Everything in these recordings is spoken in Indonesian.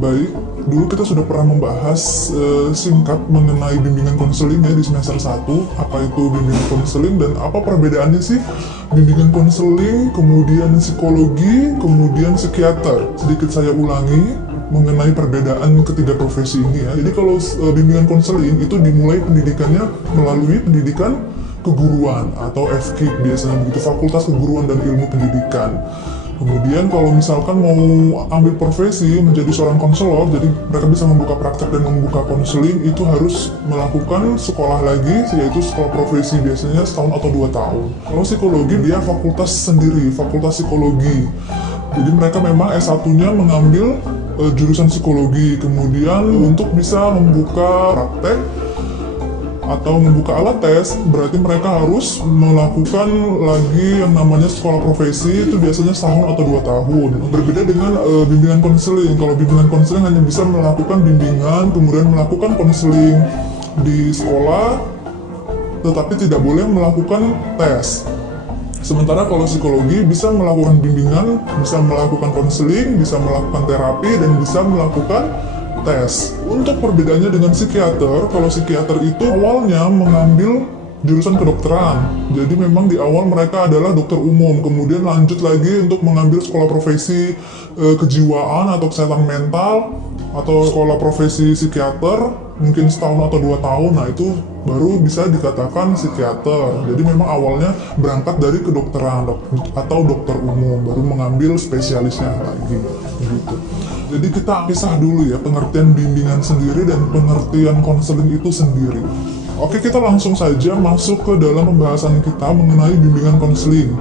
Baik, dulu kita sudah pernah membahas singkat mengenai bimbingan konseling ya di semester 1. Apa itu bimbingan konseling dan apa perbedaannya sih bimbingan konseling, kemudian psikologi, kemudian psikiater. Sedikit saya ulangi mengenai perbedaan ketiga profesi ini ya. Jadi kalau bimbingan konseling itu dimulai pendidikannya melalui pendidikan keguruan atau FKIP biasanya begitu, Fakultas Keguruan dan Ilmu Pendidikan. Kemudian kalau misalkan mau ambil profesi menjadi seorang konselor, jadi mereka bisa membuka praktek dan membuka konseling, itu harus melakukan sekolah lagi, yaitu sekolah profesi biasanya setahun atau 2 tahun. Kalau psikologi dia fakultas sendiri, fakultas psikologi. Jadi mereka memang S1-nya mengambil jurusan psikologi, kemudian untuk bisa membuka praktek atau membuka alat tes, berarti mereka harus melakukan lagi yang namanya sekolah profesi, itu biasanya setahun atau 2 tahun. Berbeda dengan bimbingan konseling. Kalau bimbingan konseling hanya bisa melakukan bimbingan, kemudian melakukan konseling di sekolah, tetapi tidak boleh melakukan tes. Sementara kalau psikologi bisa melakukan bimbingan, bisa melakukan konseling, bisa melakukan terapi, dan bisa melakukan tes. Untuk perbedaannya dengan psikiater, kalau psikiater itu awalnya mengambil jurusan kedokteran. Jadi memang di awal mereka adalah dokter umum, kemudian lanjut lagi untuk mengambil sekolah profesi kejiwaan atau kesehatan mental, atau sekolah profesi psikiater, mungkin setahun atau 2 tahun, nah itu baru bisa dikatakan psikiater. Jadi memang awalnya berangkat dari kedokteran atau dokter umum, baru mengambil spesialisnya lagi, gitu. Jadi kita pisah dulu ya pengertian bimbingan sendiri dan pengertian konseling itu sendiri. Oke, kita langsung saja masuk ke dalam pembahasan kita mengenai bimbingan konseling.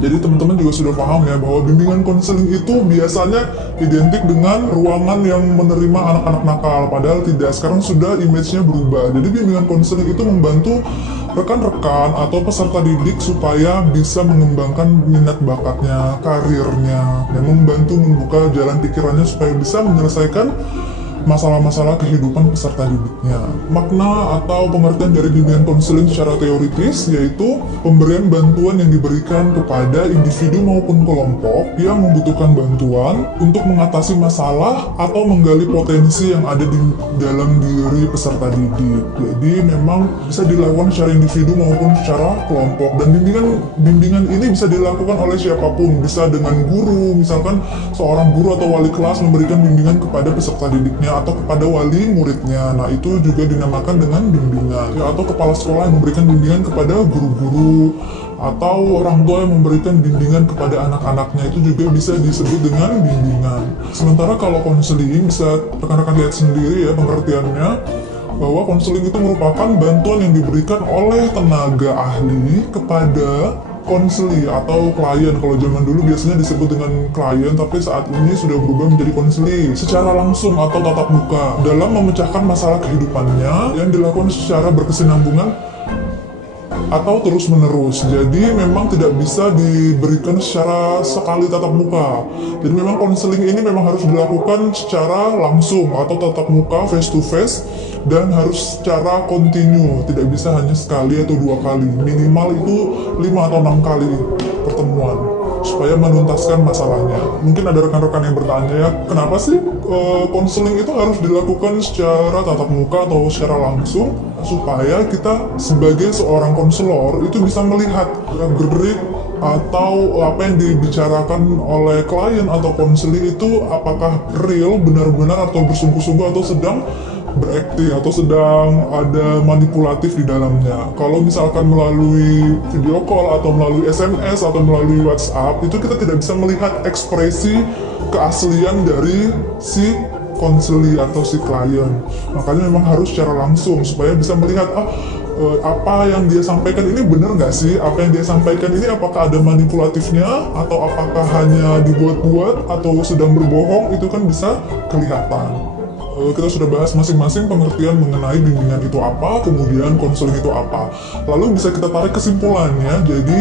Jadi teman-teman juga sudah paham ya bahwa bimbingan konseling itu biasanya identik dengan ruangan yang menerima anak-anak nakal, padahal tidak. Sekarang sudah image-nya berubah. Jadi bimbingan konseling itu membantu rekan-rekan atau peserta didik supaya bisa mengembangkan minat bakatnya, karirnya, dan membantu membuka jalan pikirannya supaya bisa menyelesaikan masalah-masalah kehidupan peserta didiknya. Makna atau pengertian dari bimbingan konseling secara teoritis yaitu pemberian bantuan yang diberikan kepada individu maupun kelompok yang membutuhkan bantuan untuk mengatasi masalah atau menggali potensi yang ada di dalam diri peserta didik. Jadi memang bisa dilakukan secara individu maupun secara kelompok, dan bimbingan ini bisa dilakukan oleh siapapun, bisa dengan guru, misalkan seorang guru atau wali kelas memberikan bimbingan kepada peserta didiknya atau kepada wali muridnya. Nah itu juga dinamakan dengan bimbingan ya, atau kepala sekolah yang memberikan bimbingan kepada guru-guru, atau orang tua yang memberikan bimbingan kepada anak-anaknya, itu juga bisa disebut dengan bimbingan. Sementara kalau konseling bisa rekan-rekan lihat sendiri ya pengertiannya, bahwa konseling itu merupakan bantuan yang diberikan oleh tenaga ahli kepada konseli atau klien. Kalau zaman dulu biasanya disebut dengan klien, tapi saat ini sudah berubah menjadi konseli secara langsung atau tatap muka dalam memecahkan masalah kehidupannya yang dilakukan secara berkesinambungan atau terus-menerus. Jadi memang tidak bisa diberikan secara sekali tatap muka. Jadi memang konseling ini memang harus dilakukan secara langsung atau tatap muka, face to face, dan harus secara kontinu, tidak bisa hanya sekali atau 2 kali, minimal itu 5 atau 6 kali pertemuan supaya menuntaskan masalahnya. Mungkin ada rekan-rekan yang bertanya ya, kenapa sih konseling itu harus dilakukan secara tatap muka atau secara langsung? Supaya kita sebagai seorang konselor itu bisa melihat gerak-gerik atau apa yang dibicarakan oleh klien atau konseli itu apakah real, benar-benar, atau bersungguh-sungguh, atau sedang berakting, atau sedang ada manipulatif di dalamnya. Kalau misalkan melalui video call atau melalui SMS atau melalui WhatsApp, itu kita tidak bisa melihat ekspresi keaslian dari si konseli atau si klien. Makanya memang harus secara langsung supaya bisa melihat apa yang dia sampaikan ini benar nggak sih? Apa yang dia sampaikan ini apakah ada manipulatifnya, atau apakah hanya dibuat-buat atau sedang berbohong, itu kan bisa kelihatan. Kita sudah bahas masing-masing pengertian mengenai bimbingan itu apa, kemudian konseling itu apa. Lalu bisa kita tarik kesimpulannya. Jadi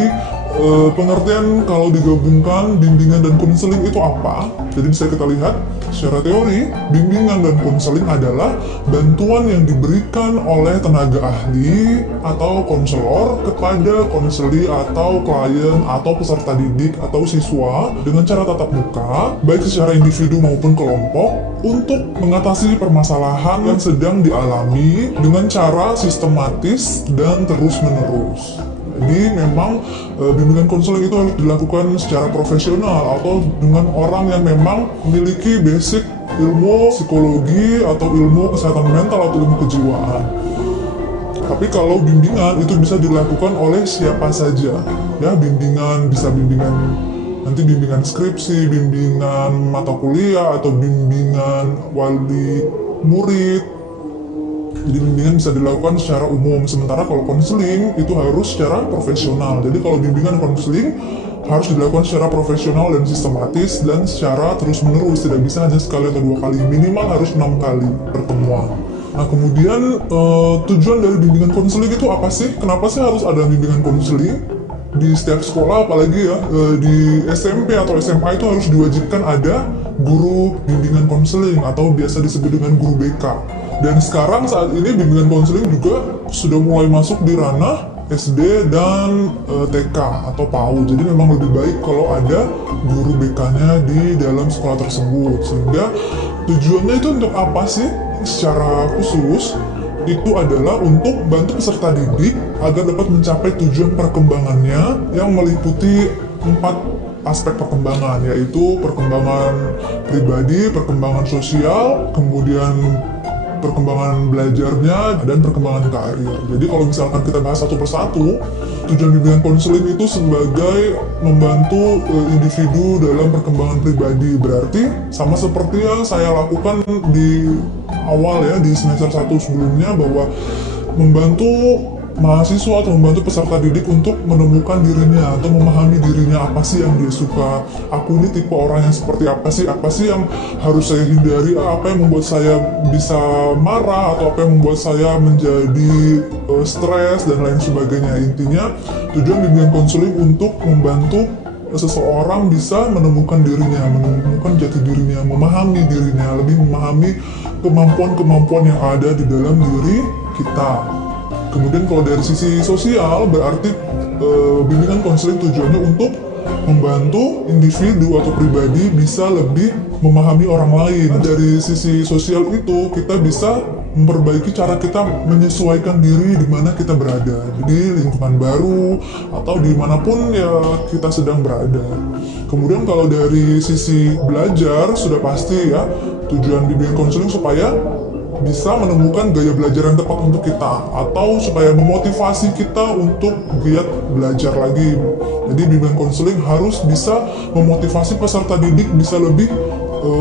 pengertian kalau digabungkan bimbingan dan konseling itu apa? Jadi bisa kita lihat secara teori, bimbingan dan konseling adalah bantuan yang diberikan oleh tenaga ahli atau konselor kepada konseli atau klien atau peserta didik atau siswa dengan cara tatap muka, baik secara individu maupun kelompok, untuk mengatasi permasalahan yang sedang dialami dengan cara sistematis dan terus-menerus. Jadi memang bimbingan konseling itu harus dilakukan secara profesional atau dengan orang yang memang memiliki basic ilmu psikologi atau ilmu kesehatan mental atau ilmu kejiwaan. Tapi kalau bimbingan itu bisa dilakukan oleh siapa saja. Ya, bimbingan bisa nanti bimbingan skripsi, bimbingan mata kuliah atau bimbingan wali murid. Jadi bimbingan bisa dilakukan secara umum, sementara kalau konseling itu harus secara profesional. Jadi kalau bimbingan konseling harus dilakukan secara profesional dan sistematis dan secara terus-menerus, tidak bisa hanya sekali atau 2 kali, minimal harus 6 kali pertemuan. Nah kemudian tujuan dari bimbingan konseling itu apa sih? Kenapa sih harus ada bimbingan konseling? Di setiap sekolah, apalagi ya di SMP atau SMA itu harus diwajibkan ada guru bimbingan konseling atau biasa disebut dengan guru BK. Dan sekarang saat ini bimbingan konseling juga sudah mulai masuk di ranah SD dan TK atau PAUD. Jadi memang lebih baik kalau ada guru BK-nya di dalam sekolah tersebut. Sehingga tujuannya itu untuk apa sih? Secara khusus itu adalah untuk bantu peserta didik agar dapat mencapai tujuan perkembangannya yang meliputi 4 aspek perkembangan, yaitu perkembangan pribadi, perkembangan sosial, kemudian perkembangan belajarnya, dan perkembangan karir. Jadi kalau misalkan kita bahas satu persatu, tujuan bimbingan konseling itu sebagai membantu individu dalam perkembangan pribadi. Berarti sama seperti yang saya lakukan di awal ya, di semester 1 sebelumnya, bahwa membantu mahasiswa atau membantu peserta didik untuk menemukan dirinya atau memahami dirinya, apa sih yang dia suka, aku ini tipe orang yang seperti apa sih yang harus saya hindari, apa yang membuat saya bisa marah atau apa yang membuat saya menjadi stres dan lain sebagainya. Intinya tujuan bimbingan konseling untuk membantu seseorang bisa menemukan dirinya, menemukan jati dirinya, memahami dirinya, lebih memahami kemampuan-kemampuan yang ada di dalam diri kita. Kemudian kalau dari sisi sosial, berarti bimbingan konseling tujuannya untuk membantu individu atau pribadi bisa lebih memahami orang lain. Dari sisi sosial itu kita bisa memperbaiki cara kita menyesuaikan diri di mana kita berada, di lingkungan baru atau dimanapun ya kita sedang berada. Kemudian kalau dari sisi belajar, sudah pasti ya tujuan bimbingan konseling supaya bisa menemukan gaya belajar yang tepat untuk kita, atau supaya memotivasi kita untuk giat belajar lagi. Jadi bimbingan konseling harus bisa memotivasi peserta didik bisa lebih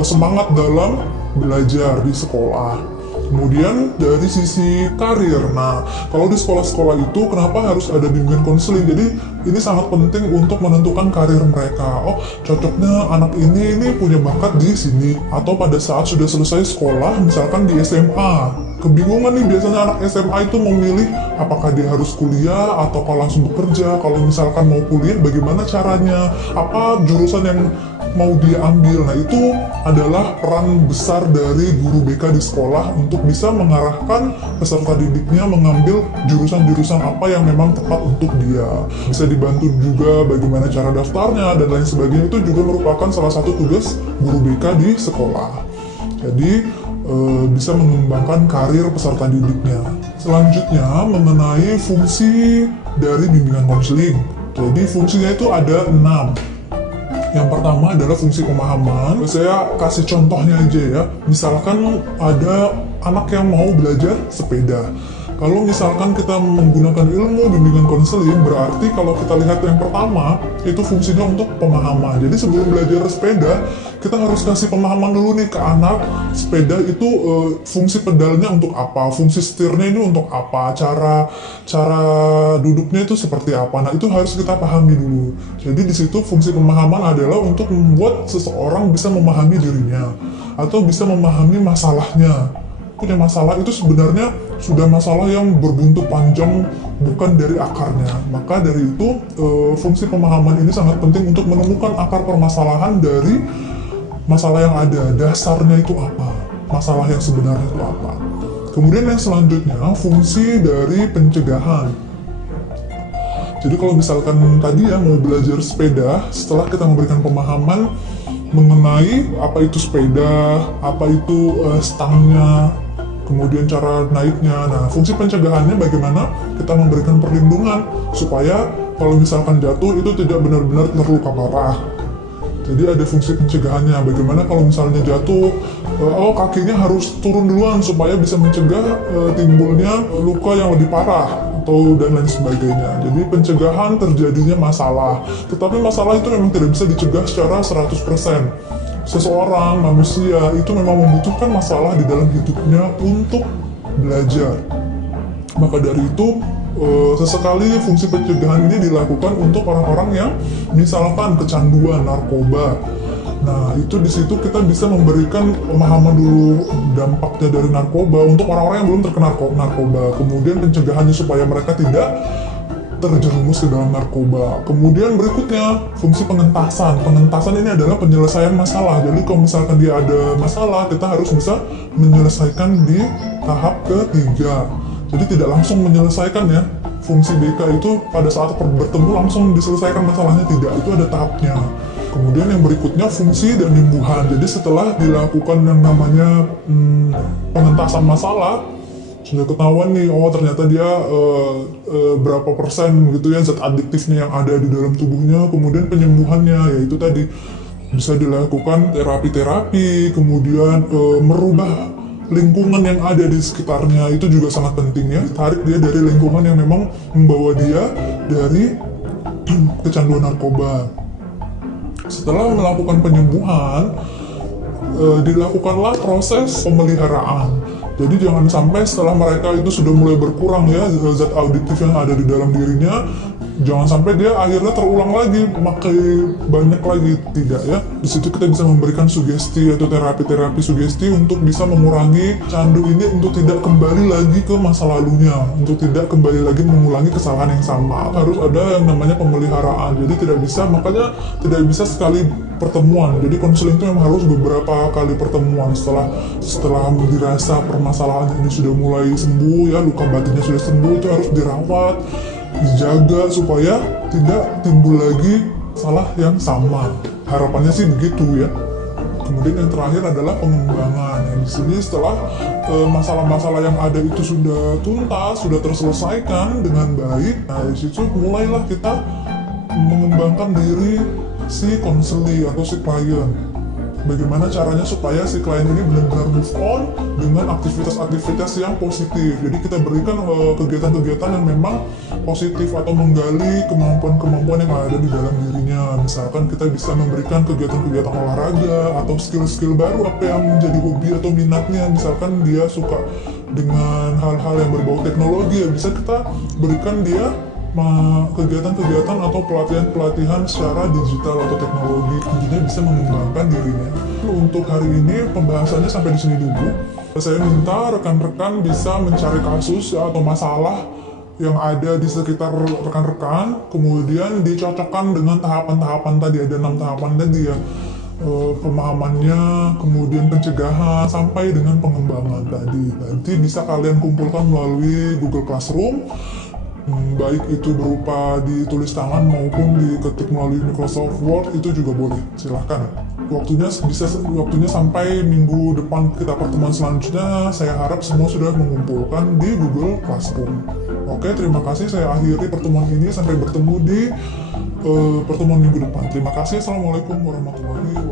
semangat dalam belajar di sekolah. Kemudian dari sisi karir, nah kalau di sekolah-sekolah itu kenapa harus ada bimbingan konseling? Jadi ini sangat penting untuk menentukan karir mereka. Oh, cocoknya anak ini punya bakat di sini, atau pada saat sudah selesai sekolah, misalkan di SMA, kebingungan nih biasanya anak SMA itu memilih apakah dia harus kuliah atau langsung bekerja. Kalau misalkan mau kuliah, bagaimana caranya? Apa jurusan yang mau dia ambil? Nah itu adalah peran besar dari guru BK di sekolah untuk bisa mengarahkan peserta didiknya mengambil jurusan-jurusan apa yang memang tepat untuk dia. Bisa dibantu juga bagaimana cara daftarnya dan lain sebagainya. Itu juga merupakan salah satu tugas guru BK di sekolah. Jadi bisa mengembangkan karir peserta didiknya. Selanjutnya mengenai fungsi dari bimbingan konseling. Jadi fungsinya itu ada 6. Yang pertama adalah fungsi pemahaman. Saya kasih contohnya aja ya. Misalkan ada anak yang mau belajar sepeda. Kalau misalkan kita menggunakan ilmu bimbingan konseling, berarti kalau kita lihat yang pertama, itu fungsinya untuk pemahaman. Jadi sebelum belajar sepeda, kita harus kasih pemahaman dulu nih ke anak, sepeda itu fungsi pedalnya untuk apa, fungsi setirnya ini untuk apa, cara duduknya itu seperti apa. Nah itu harus kita pahami dulu. Jadi di situ fungsi pemahaman adalah untuk membuat seseorang bisa memahami dirinya, atau bisa memahami masalahnya. Punya masalah itu sebenarnya sudah masalah yang berbuntut panjang, bukan dari akarnya. Maka dari itu fungsi pemahaman ini sangat penting untuk menemukan akar permasalahan dari masalah yang ada, dasarnya itu apa, masalah yang sebenarnya itu apa. Kemudian yang selanjutnya, fungsi dari pencegahan. Jadi kalau misalkan tadi ya mau belajar sepeda, setelah kita memberikan pemahaman mengenai apa itu sepeda, apa itu stangnya, kemudian cara naiknya. Nah, fungsi pencegahannya bagaimana kita memberikan perlindungan supaya kalau misalkan jatuh itu tidak benar-benar terluka parah. Jadi ada fungsi pencegahannya, bagaimana kalau misalnya jatuh, kakinya harus turun duluan supaya bisa mencegah timbulnya luka yang lebih parah atau dan lain sebagainya. Jadi pencegahan terjadinya masalah, tetapi masalah itu memang tidak bisa dicegah secara 100%. Seseorang manusia itu memang membutuhkan masalah di dalam hidupnya untuk belajar. Maka dari itu sesekali fungsi pencegahan ini dilakukan untuk orang-orang yang misalkan kecanduan narkoba. Nah, itu di situ kita bisa memberikan pemahaman dulu dampaknya dari narkoba untuk orang-orang yang belum terkena narkoba. Kemudian pencegahannya supaya mereka tidak terjerumus ke dalam narkoba. Kemudian berikutnya fungsi pengentasan. Pengentasan ini adalah penyelesaian masalah. Jadi kalau misalkan dia ada masalah, kita harus bisa menyelesaikan di tahap ketiga. Jadi tidak langsung menyelesaikan ya. Fungsi BK itu pada saat bertemu langsung diselesaikan masalahnya, tidak. Itu ada tahapnya. Kemudian yang berikutnya fungsi dan penyembuhan. Jadi setelah dilakukan yang namanya pengentasan masalah, sudah ketahuan nih, oh ternyata dia berapa persen gitu ya zat adiktifnya yang ada di dalam tubuhnya. Kemudian penyembuhannya, yaitu tadi bisa dilakukan terapi-terapi, kemudian merubah lingkungan yang ada di sekitarnya. Itu juga sangat penting ya, tarik dia dari lingkungan yang memang membawa dia dari kecanduan narkoba. Setelah melakukan penyembuhan, dilakukanlah proses pemeliharaan. Jadi jangan sampai setelah mereka itu sudah mulai berkurang ya zat adiktif yang ada di dalam dirinya, jangan sampai dia akhirnya terulang lagi, pakai banyak lagi, tidak ya. Di situ kita bisa memberikan sugesti atau terapi-terapi sugesti untuk bisa mengurangi candu ini untuk tidak kembali lagi ke masa lalunya, untuk tidak kembali lagi mengulangi kesalahan yang sama. Harus ada yang namanya pemeliharaan. Jadi tidak bisa, makanya tidak bisa sekali pertemuan. Jadi konseling itu memang harus beberapa kali pertemuan. Setelah dirasa permasalahan ini sudah mulai sembuh ya, luka batinnya sudah sembuh, itu harus dirawat, dijaga supaya tidak timbul lagi salah yang sama. Harapannya sih begitu ya. Kemudian yang terakhir adalah pengembangan. Yang di sini setelah masalah-masalah yang ada itu sudah tuntas, sudah terselesaikan dengan baik, nah di situ mulailah kita mengembangkan diri si konseli atau si klien. Bagaimana caranya supaya si klien ini benar-benar move on dengan aktivitas-aktivitas yang positif. Jadi kita berikan kegiatan-kegiatan yang memang positif atau menggali kemampuan-kemampuan yang ada di dalam dirinya. Misalkan kita bisa memberikan kegiatan-kegiatan olahraga atau skill-skill baru apa yang menjadi hobi atau minatnya. Misalkan dia suka dengan hal-hal yang berbau teknologi, ya bisa kita berikan dia kegiatan-kegiatan atau pelatihan-pelatihan secara digital atau teknologi, intinya bisa mengembangkan dirinya. Untuk hari ini pembahasannya sampai di sini dulu. Saya minta rekan-rekan bisa mencari kasus atau masalah yang ada di sekitar rekan-rekan, kemudian dicocokkan dengan tahapan-tahapan tadi, ada 6 tahapan tadi ya. Pemahamannya, kemudian pencegahan, sampai dengan pengembangan tadi. Nanti bisa kalian kumpulkan melalui Google Classroom, baik itu berupa ditulis tangan maupun diketik melalui Microsoft Word, itu juga boleh, silahkan. Waktunya sampai minggu depan kita pertemuan selanjutnya. Saya harap semua sudah mengumpulkan di Google Classroom. Oke, terima kasih. Saya akhiri pertemuan ini, sampai bertemu di pertemuan minggu depan. Terima kasih. Assalamualaikum warahmatullahi wabarakatuh.